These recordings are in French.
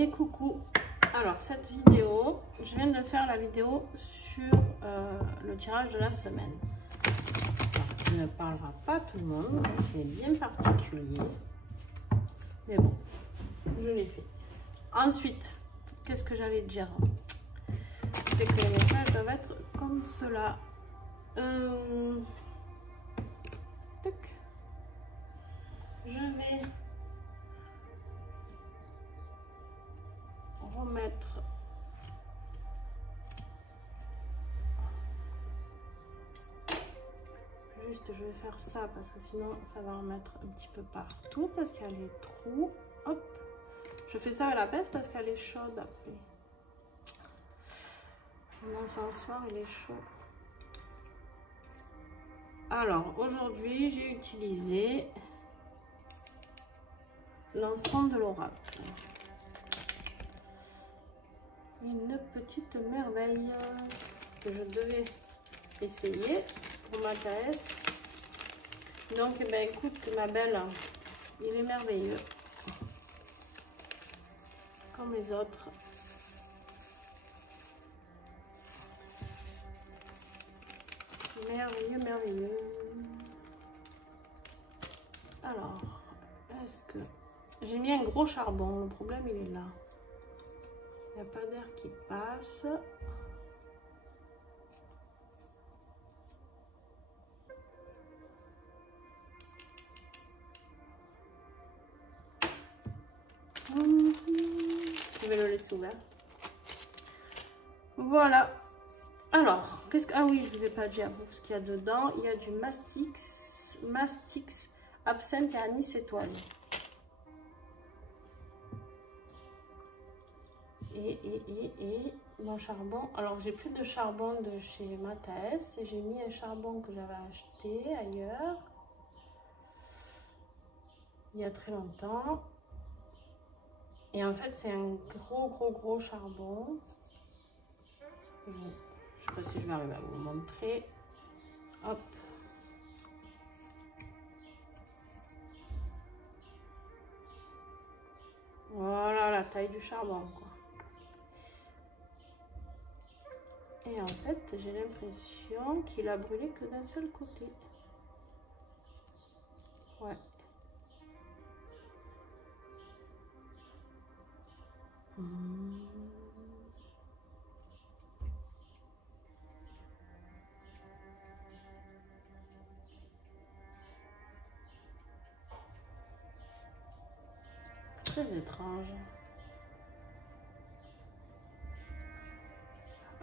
Et coucou. Alors cette vidéo, je viens de faire la vidéo sur le tirage de la semaine. Alors, il ne parlera pas tout le monde, c'est bien particulier. Mais bon, je l'ai fait. Ensuite, qu'est-ce que j'allais dire? C'est que les messages doivent être comme cela. Tac. Je vais remettre juste, je vais faire ça parce que sinon ça va en mettre un petit peu partout parce qu'il y a les trous. Hop, je fais ça à la baisse parce qu'elle est chaude après. Mon encensoir il est chaud. Alors aujourd'hui j'ai utilisé l'encens de l'oracle, une petite merveille que je devais essayer pour ma thèse. Donc eh ben, écoute ma belle, il est merveilleux comme les autres. Merveilleux, merveilleux. Alors, est-ce que j'ai mis un gros charbon? Le problème il est là. Il n'y a pas d'air qui passe. Je vais le laisser ouvert. Voilà. Alors, qu'est-ce que... Ah oui, je ne vous ai pas dit à vous ce qu'il y a dedans. Il y a du mastix, absinthe et anis étoile. Et mon charbon. Alors, j'ai plus de charbon de chez Mathes et j'ai mis un charbon que j'avais acheté ailleurs il y a très longtemps. Et en fait, c'est un gros charbon. Je ne sais pas si je vais arriver à vous le montrer. Hop. Voilà la taille du charbon, quoi. Et en fait, j'ai l'impression qu'il a brûlé que d'un seul côté. Ouais. Très étrange.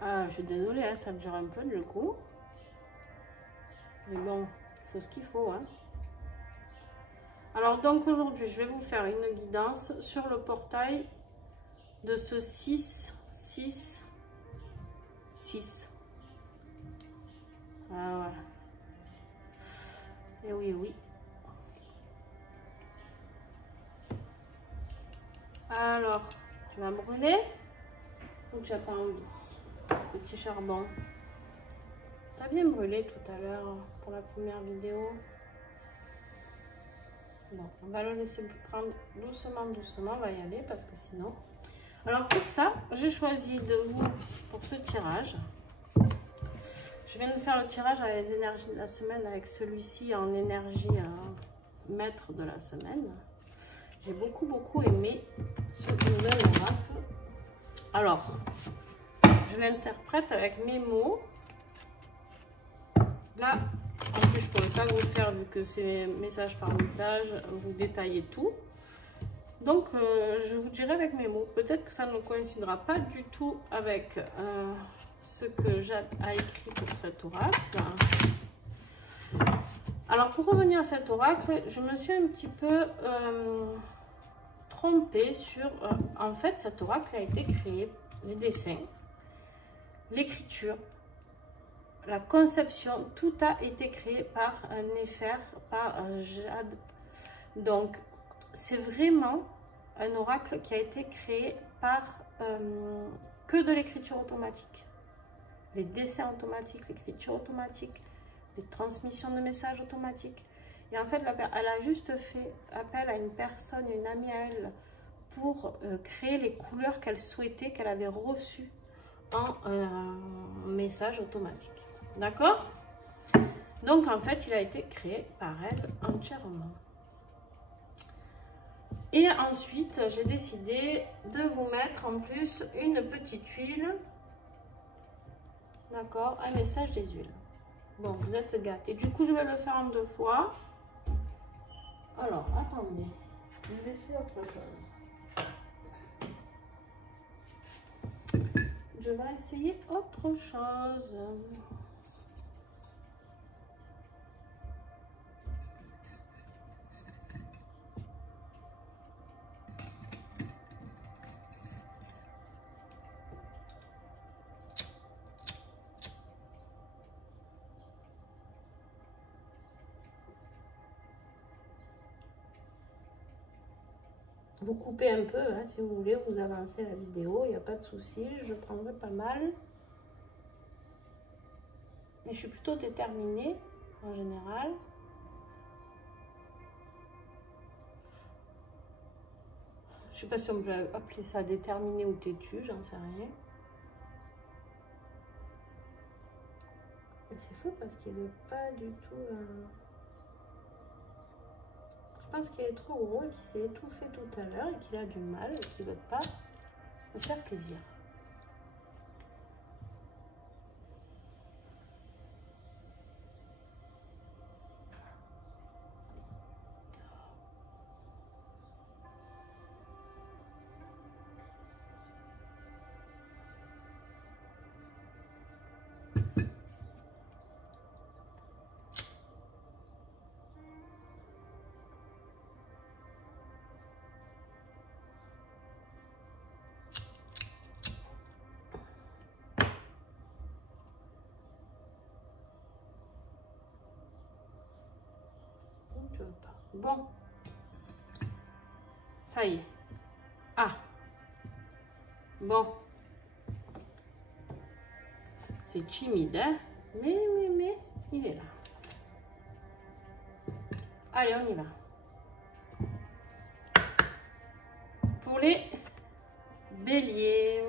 Ah, je suis désolée, hein, ça dure un peu du coup. Mais bon, il faut ce qu'il faut. Hein. Alors donc aujourd'hui, je vais vous faire une guidance sur le portail de ce 6. Ah ouais. Et oui. Alors, je vais brûler. Donc j'ai pas envie. Petit charbon. T'as bien brûlé tout à l'heure pour la première vidéo. Bon, on va le laisser prendre doucement, on va y aller parce que sinon... Alors pour ça, j'ai choisi de vous, pour ce tirage, je viens de faire le tirage à les énergies de la semaine avec celui-ci en énergie maître de la semaine. J'ai beaucoup aimé ce nouvel oracle. Alors, je l'interprète avec mes mots. Là, en plus, je ne pourrais pas vous le faire vu que c'est message par message, vous détaillez tout. Donc, je vous dirai avec mes mots. Peut-être que ça ne coïncidera pas du tout avec ce que Jade a écrit pour cet oracle. Alors, pour revenir à cet oracle, je me suis un petit peu trompée sur... en fait, cet oracle a été créé, les dessins, l'écriture, la conception, tout a été créé par Néfer, par Jade. Donc, c'est vraiment un oracle qui a été créé par que de l'écriture automatique. Les dessins automatiques, l'écriture automatique, les transmissions de messages automatiques. Et en fait, elle a juste fait appel à une personne, une amie à elle, pour créer les couleurs qu'elle souhaitait, qu'elle avait reçues en message automatique. D'accord? Donc en fait, il a été créé par elle entièrement. Et ensuite, j'ai décidé de vous mettre en plus une petite huile. D'accord? Un message des huiles. Bon, vous êtes gâtés. Du coup, je vais le faire en 2 fois. Alors, attendez. Je vais essayer autre chose. Je vais essayer autre chose. Vous coupez un peu, hein, si vous voulez, vous avancez la vidéo, il n'y a pas de souci, je prendrai pas mal. Mais je suis plutôt déterminée, en général. Je ne sais pas si on peut appeler ça déterminé ou têtu, j'en sais rien. C'est fou parce qu'il ne veut pas du tout... Je pense qu'il est trop gros et qu'il s'est étouffé tout à l'heure et qu'il a du mal et qu'il ne veut pas me faire plaisir. Bon, ça y est. Ah, bon, c'est timide, hein, mais, il est là. Allez, on y va. Pour les béliers.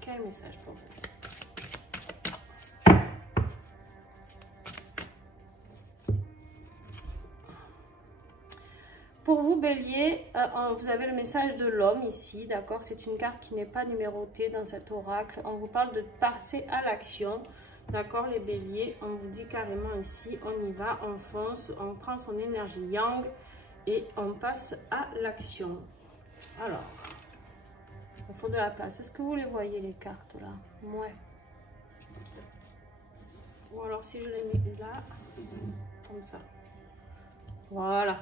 Quel message pour vous? Pour vous, bélier, vous avez le message de l'homme ici, d'accord? C'est une carte qui n'est pas numérotée dans cet oracle. On vous parle de passer à l'action, d'accord, les béliers? On vous dit carrément ici, on y va, on fonce, on prend son énergie yang et on passe à l'action. Alors, il faut de la place. Est-ce que vous les voyez, les cartes, là? Ouais. Ou alors, si je les mets là, comme ça. Voilà.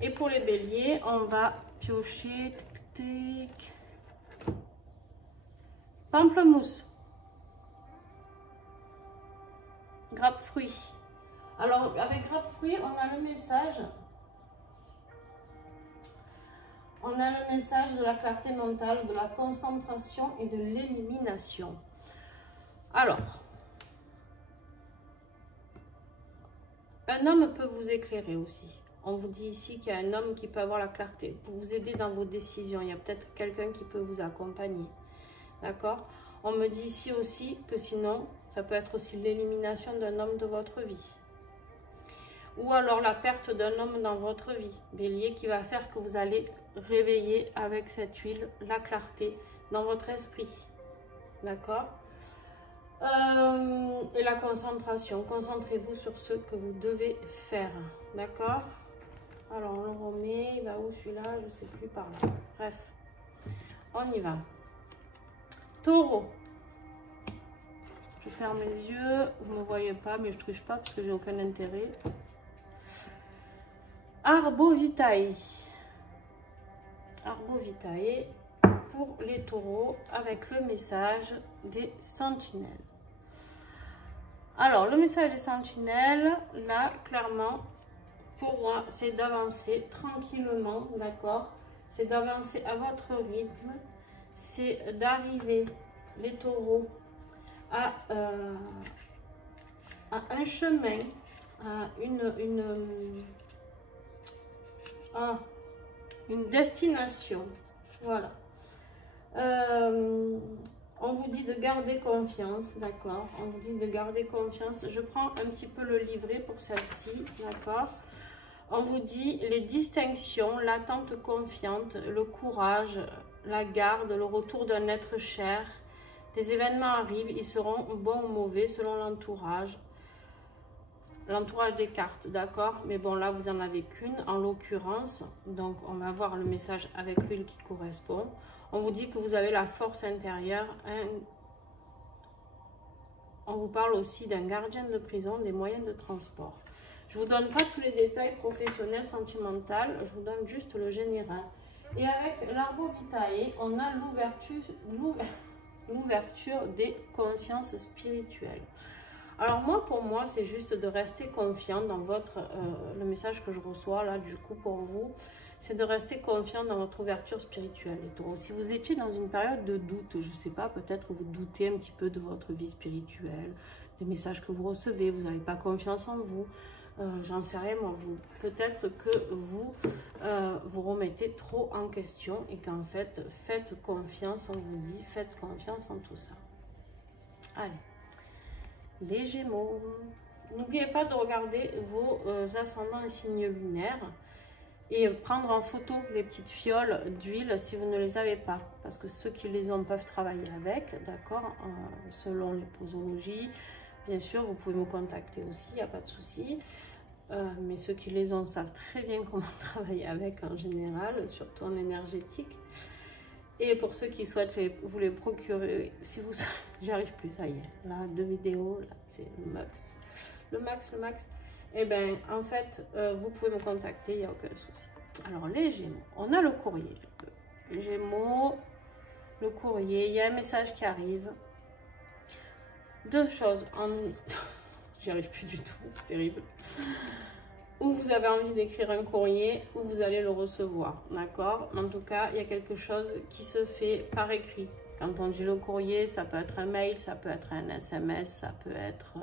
Et pour les béliers, on va piocher pamplemousse, grappe fruit. Alors avec grappe fruit, on a le message. On a le message de la clarté mentale, de la concentration et de l'élimination. Alors, un homme peut vous éclairer aussi. On vous dit ici qu'il y a un homme qui peut avoir la clarté pour vous aider dans vos décisions. Il y a peut-être quelqu'un qui peut vous accompagner. D'accord? On me dit ici aussi que sinon, ça peut être aussi l'élimination d'un homme de votre vie. Ou alors la perte d'un homme dans votre vie. Bélier, qui va faire que vous allez réveiller avec cette huile la clarté dans votre esprit. D'accord? Et la concentration. Concentrez-vous sur ce que vous devez faire. D'accord? Alors, on le remet. Il va où celui-là? Je ne sais plus, par là. Bref, on y va. Taureau. Je ferme les yeux. Vous ne me voyez pas, mais je ne triche pas parce que j'ai aucun intérêt. Arbovitae. Arbovitae pour les taureaux avec le message des sentinelles. Alors, le message des sentinelles, là, clairement, pour moi, c'est d'avancer tranquillement, d'accord? C'est d'avancer à votre rythme. C'est d'arriver, les taureaux, à un chemin, à Ah, une destination. Voilà. On vous dit de garder confiance, d'accord? On vous dit de garder confiance. Je prends un petit peu le livret pour celle-ci, d'accord? On vous dit les distinctions, l'attente confiante, le courage, la garde, le retour d'un être cher. Des événements arrivent, ils seront bons ou mauvais selon l'entourage. L'entourage des cartes, d'accord? Mais bon, là, vous en avez qu'une, en l'occurrence. Donc, on va voir le message avec l'huile qui correspond. On vous dit que vous avez la force intérieure. On vous parle aussi d'un gardien de prison, des moyens de transport. Je ne vous donne pas tous les détails professionnels, sentimentaux. Je vous donne juste le général. Et avec l'Arbo Vitae, on a l'ouverture des consciences spirituelles. Alors moi, pour moi, c'est juste de rester confiant dans votre, le message que je reçois là, du coup, pour vous, c'est de rester confiant dans votre ouverture spirituelle. Et donc, si vous étiez dans une période de doute, je ne sais pas, peut-être vous doutez un petit peu de votre vie spirituelle, des messages que vous recevez, vous n'avez pas confiance en vous, j'en sais rien, moi, peut-être que vous vous remettez trop en question et qu'en fait, faites confiance, on vous dit, faites confiance en tout ça. Allez. Les Gémeaux, n'oubliez pas de regarder vos ascendants et signes lunaires et prendre en photo les petites fioles d'huile si vous ne les avez pas, parce que ceux qui les ont peuvent travailler avec, d'accord, selon les posologies. Bien sûr, vous pouvez me contacter aussi, il n'y a pas de souci, mais ceux qui les ont savent très bien comment travailler avec en général, surtout en énergétique. Et pour ceux qui souhaitent vous les procurer, si vous... J'y arrive plus, ça y est. Là, 2 vidéos, là, c'est le max. Le max. Eh bien, en fait, vous pouvez me contacter, il n'y a aucun souci. Alors, les Gémeaux, on a le courrier. Les Gémeaux, le courrier, il y a un message qui arrive. 2 choses. J'y arrive plus du tout, c'est terrible. Ou vous avez envie d'écrire un courrier, ou vous allez le recevoir, d'accord? En tout cas, il y a quelque chose qui se fait par écrit. Quand on dit le courrier, ça peut être un mail, ça peut être un SMS, ça peut être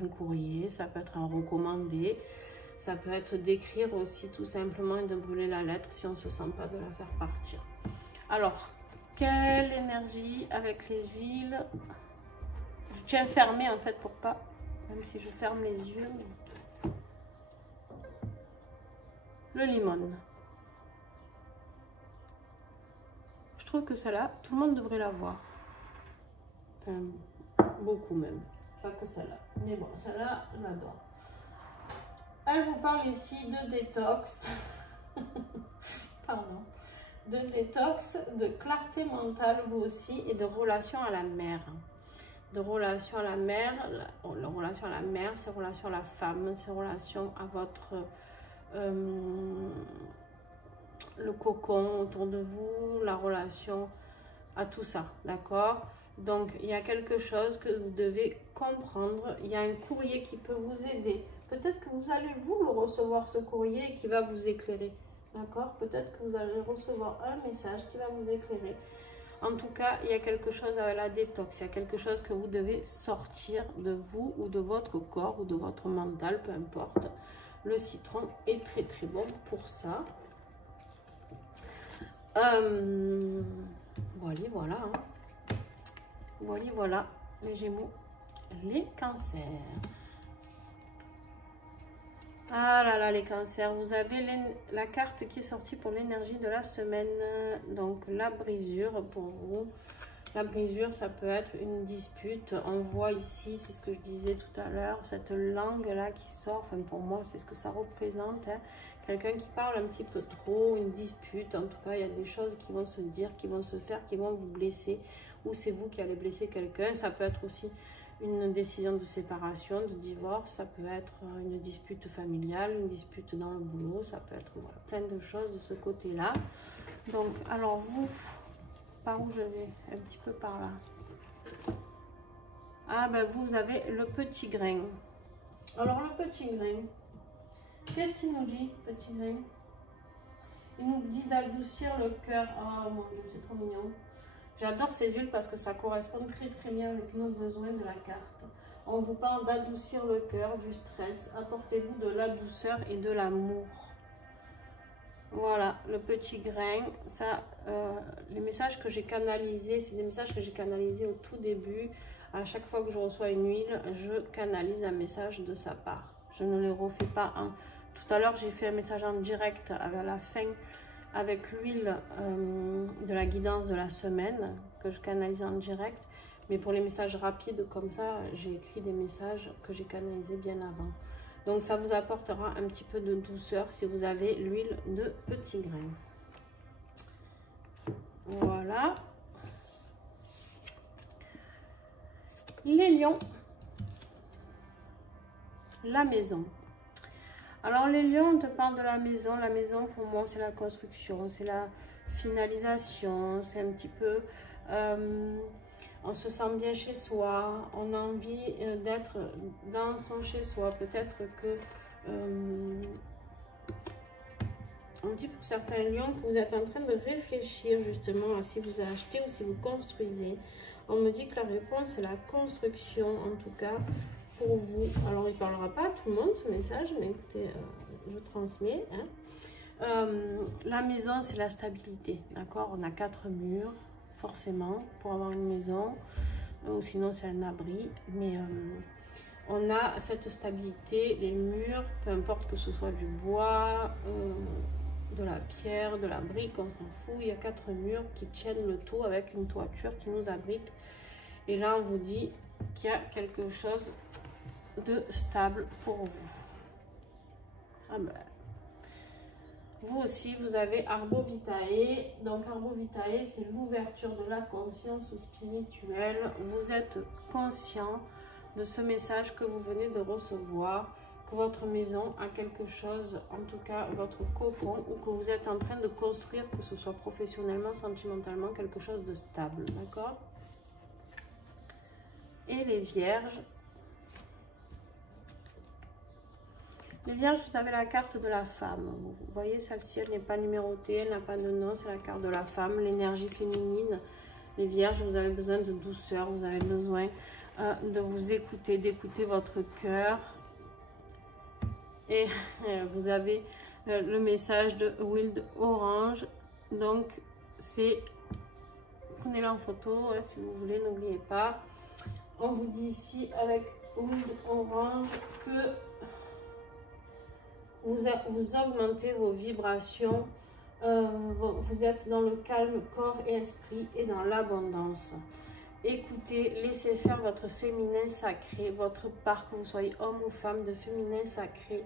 un courrier, ça peut être un recommandé, ça peut être d'écrire aussi tout simplement et de brûler la lettre si on ne se sent pas de la faire partir. Alors, quelle énergie avec les huiles? Je tiens fermé en fait pour pas, même si je ferme les yeux. Le limon. Je trouve que celle-là, tout le monde devrait l'avoir. Enfin, beaucoup même. Pas que celle-là. Mais bon, celle-là, on adore. Elle vous parle ici de détox. Pardon. De détox, de clarté mentale vous aussi et de relation à la mer. De relation à la mer. La relation à la mer, c'est relation à la femme, c'est relation à votre... le cocon autour de vous, la relation à tout ça, d'accord? Donc, il y a quelque chose que vous devez comprendre. Il y a un courrier qui peut vous aider. Peut-être que vous allez vous le recevoir, ce courrier, qui va vous éclairer, d'accord? Peut-être que vous allez recevoir un message qui va vous éclairer. En tout cas, il y a quelque chose avec la détox. Il y a quelque chose que vous devez sortir de vous ou de votre corps ou de votre mental, peu importe. Le citron est très très bon pour ça. Voilà. Hein. Voilà, les Gémeaux, les cancers. Ah là là, les cancers, vous avez la carte qui est sortie pour l'énergie de la semaine. Donc, la brisure pour vous. La brisure, ça peut être une dispute. On voit ici, c'est ce que je disais tout à l'heure, cette langue-là qui sort. Enfin, pour moi, c'est ce que ça représente. Hein. Quelqu'un qui parle un petit peu trop, une dispute. En tout cas, il y a des choses qui vont se dire, qui vont se faire, qui vont vous blesser. Ou c'est vous qui allez blesser quelqu'un. Ça peut être aussi une décision de séparation, de divorce. Ça peut être une dispute familiale, une dispute dans le boulot. Ça peut être voilà, plein de choses de ce côté-là. Donc, alors vous... Par où je vais? Un petit peu par là. Ah ben vous avez le petit grain. Alors le petit grain, qu'est-ce qu'il nous dit, petit grain? Il nous dit d'adoucir le cœur. Oh mon Dieu, c'est trop mignon. J'adore ces huiles parce que ça correspond très très bien avec nos besoins de la carte. On vous parle d'adoucir le cœur, du stress. Apportez-vous de la douceur et de l'amour. Voilà, le petit grain. Ça, les messages que j'ai canalisés, c'est des messages que j'ai canalisés au tout début. À chaque fois que je reçois une huile, je canalise un message de sa part. Je ne les refais pas. Tout à l'heure, j'ai fait un message en direct à la fin avec l'huile de la guidance de la semaine que je canalise en direct. Mais pour les messages rapides comme ça, j'ai écrit des messages que j'ai canalisés bien avant. Donc ça vous apportera un petit peu de douceur si vous avez l'huile de petit grain. Voilà. Les lions. La maison. Alors les lions, on te parle de la maison. La maison pour moi c'est la construction, c'est la finalisation, c'est un petit peu... on se sent bien chez soi, on a envie d'être dans son chez soi. Peut-être que on dit pour certains lions que vous êtes en train de réfléchir justement à si vous achetez ou si vous construisez. On me dit que la réponse est la construction, en tout cas pour vous. Alors il ne parlera pas à tout le monde ce message, mais écoutez, je transmets. La maison c'est la stabilité, d'accord? On a 4 murs forcément pour avoir une maison, ou sinon c'est un abri, mais on a cette stabilité. Les murs, peu importe que ce soit du bois, de la pierre, de la brique, on s'en fout, il y a 4 murs qui tiennent le tout avec une toiture qui nous abrite. Et là on vous dit qu'il y a quelque chose de stable pour vous. Ah ben, vous aussi, vous avez Arbo Vitae. Donc, Arbo Vitae, c'est l'ouverture de la conscience spirituelle. Vous êtes conscient de ce message que vous venez de recevoir, que votre maison a quelque chose, en tout cas votre cocon, ou que vous êtes en train de construire, que ce soit professionnellement, sentimentalement, quelque chose de stable, d'accord? Et les vierges. Les vierges, vous avez la carte de la femme. Vous voyez, celle-ci, elle n'est pas numérotée, elle n'a pas de nom, c'est la carte de la femme, l'énergie féminine. Les vierges, vous avez besoin de douceur, vous avez besoin de vous écouter, d'écouter votre cœur. Et vous avez le message de Wild Orange. Donc, c'est... Prenez-la en photo, hein, si vous voulez, n'oubliez pas. On vous dit ici, avec Wild Orange, que... Vous augmentez vos vibrations, vous êtes dans le calme corps et esprit et dans l'abondance. Écoutez, laissez faire votre féminin sacré, votre part, que vous soyez homme ou femme, de féminin sacré.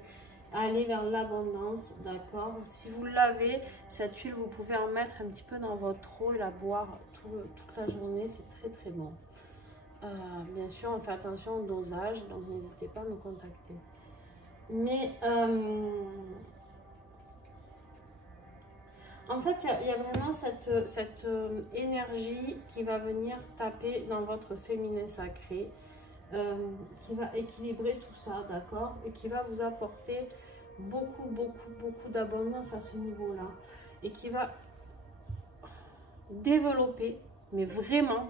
Allez vers l'abondance, d'accord? Si vous l'avez, cette huile, vous pouvez en mettre un petit peu dans votre eau et la boire toute la journée, c'est très très bon. Bien sûr, on fait attention au dosage, donc n'hésitez pas à me contacter. Mais en fait, il y a vraiment cette énergie qui va venir taper dans votre féminin sacré, qui va équilibrer tout ça, d'accord? Et qui va vous apporter beaucoup d'abondance à ce niveau-là. Et qui va développer, mais vraiment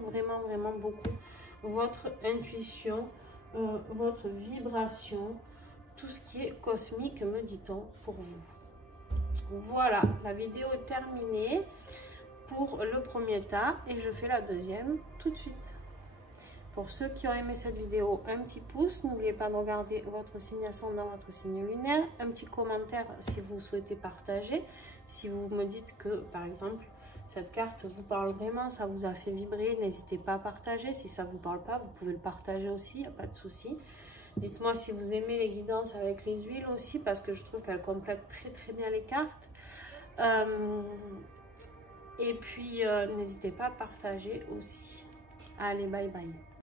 beaucoup, votre intuition, votre vibration, tout ce qui est cosmique, me dit-on, pour vous. Voilà, la vidéo est terminée pour le premier tas et je fais la deuxième tout de suite. Pour ceux qui ont aimé cette vidéo, un petit pouce, n'oubliez pas de regarder votre signe ascendant, votre signe lunaire, un petit commentaire si vous souhaitez partager, si vous me dites que, par exemple, cette carte vous parle vraiment, ça vous a fait vibrer, n'hésitez pas à partager. Si ça ne vous parle pas, vous pouvez le partager aussi, il n'y a pas de souci. Dites-moi si vous aimez les guidances avec les huiles aussi, parce que je trouve qu'elles complètent très bien les cartes. Et puis, n'hésitez pas à partager aussi. Allez, bye bye.